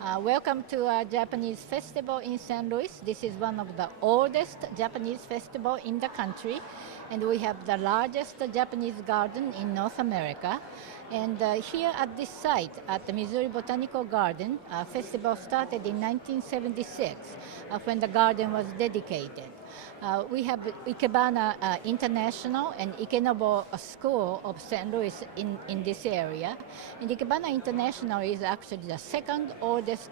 Welcome to a Japanese festival in St. Louis. This is one of the oldest Japanese festival in the country, and we have the largest Japanese garden in North America. And here at this site, at the Missouri Botanical Garden, festival started in 1976 when the garden was dedicated. We have Ikebana International and Ikenobo School of St. Louis in this area. And Ikebana International is actually the second oldest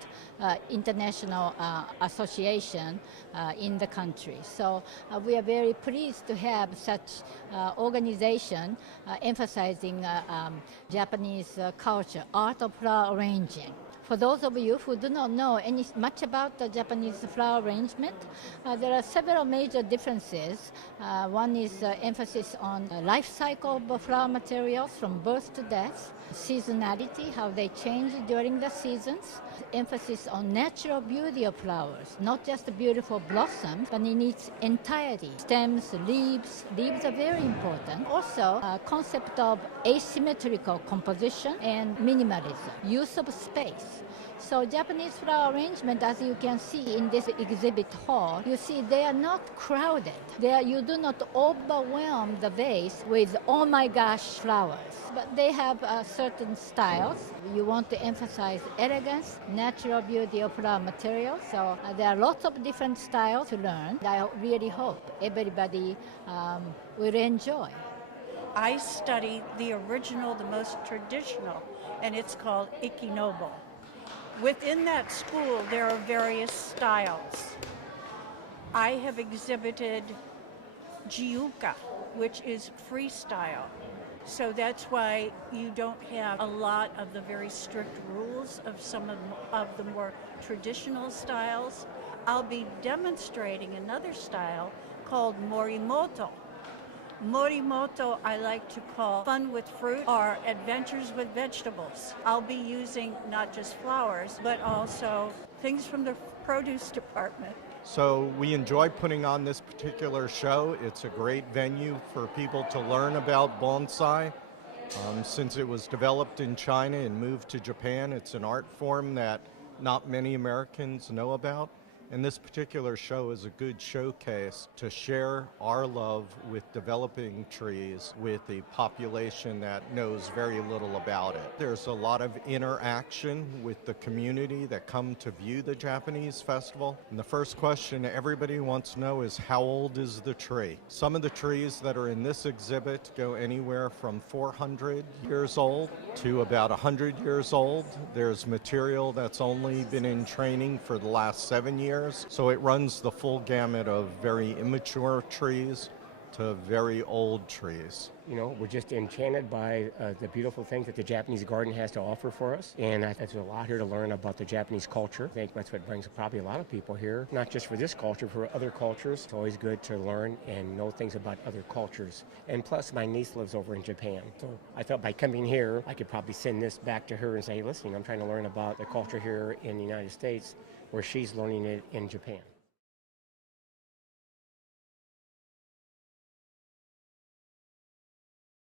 international association in the country. So we are very pleased to have such organization emphasizing Japanese culture, art of flower arranging. For those of you who do not know much about the Japanese flower arrangement, there are several major differences. One is emphasis on life cycle of flower materials from birth to death, seasonality, how they change during the seasons, emphasis on natural beauty of flowers, not just beautiful blossoms, but in its entirety. Stems, leaves are very important. Also, concept of asymmetrical composition and minimalism, use of space. So Japanese flower arrangement, as you can see in this exhibit hall, you see they are not crowded. You do not overwhelm the vase with, oh my gosh, flowers. But they have certain styles. You want to emphasize elegance, natural beauty of flower materials. So there are lots of different styles to learn. I really hope everybody will enjoy. I study the original, the most traditional, and it's called Ikenobo. Within that school, there are various styles. I have exhibited Jiuka, which is freestyle. So that's why you don't have a lot of the very strict rules of some of the more traditional styles. I'll be demonstrating another style called Morimoto. Morimoto I like to call fun with fruit or adventures with vegetables. I'll be using not just flowers, but also things from the produce department. So we enjoy putting on this particular show. It's a great venue for people to learn about bonsai. Since it was developed in China and moved to Japan, it's an art form that not many Americans know about. And this particular show is a good showcase to share our love with developing trees with the population that knows very little about it. There's a lot of interaction with the community that come to view the Japanese festival. And the first question everybody wants to know is, how old is the tree? Some of the trees that are in this exhibit go anywhere from 400 years old to about 100 years old. There's material that's only been in training for the last 7 years. So it runs the full gamut of very immature trees to very old trees. You know, we're just enchanted by the beautiful things that the Japanese garden has to offer for us. And there's a lot here to learn about the Japanese culture. I think that's what brings probably a lot of people here, not just for this culture, for other cultures. It's always good to learn and know things about other cultures. And plus, my niece lives over in Japan. So I thought by coming here, I could probably send this back to her and say, listen, I'm trying to learn about the culture here in the United States, where she's learning it in Japan.